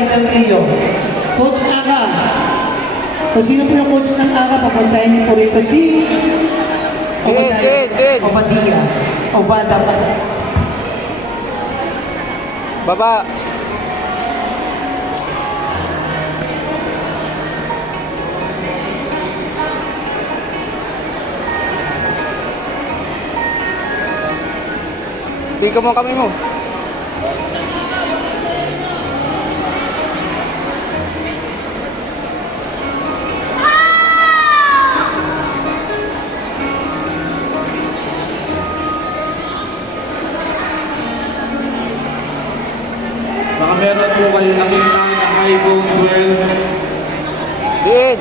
Idol Rio. Coach Aka. Kung sino po yung coach ng Aka, papuntahin niyo po rito si Ovadia. Ovada pa. Baba. Tingnan mo kami mo. Baka meron po kayo nakita na iPhone 12. Din.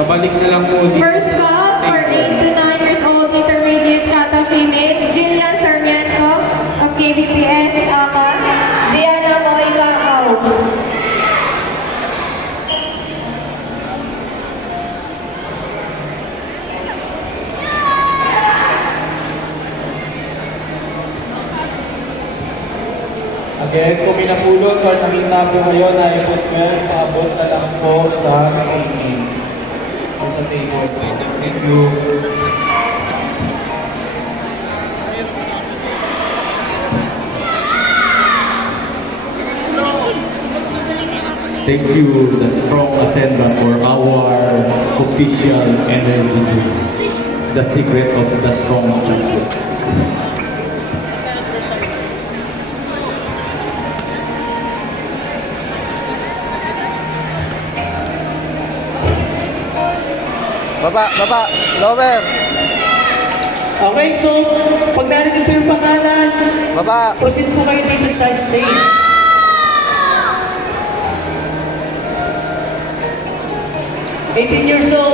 Pabalik na lang po dito. First bout for 8 to 9 years old intermediate kata female, Jillian Sarmiento of KBPS, Aka, Diana Moy Kakao. Again, kung may napulot or nakita po kayo na iPhone 12, paabot na lang po sa TV. O sa table. Thank you. Thank you, the strong Ascendra, for our official energy drink. The secret of the strong champion. Baba. Lower. Okay, so pag narinig po yung pangalan, Baba. proceed po kayo dito sa stage. 18 years old.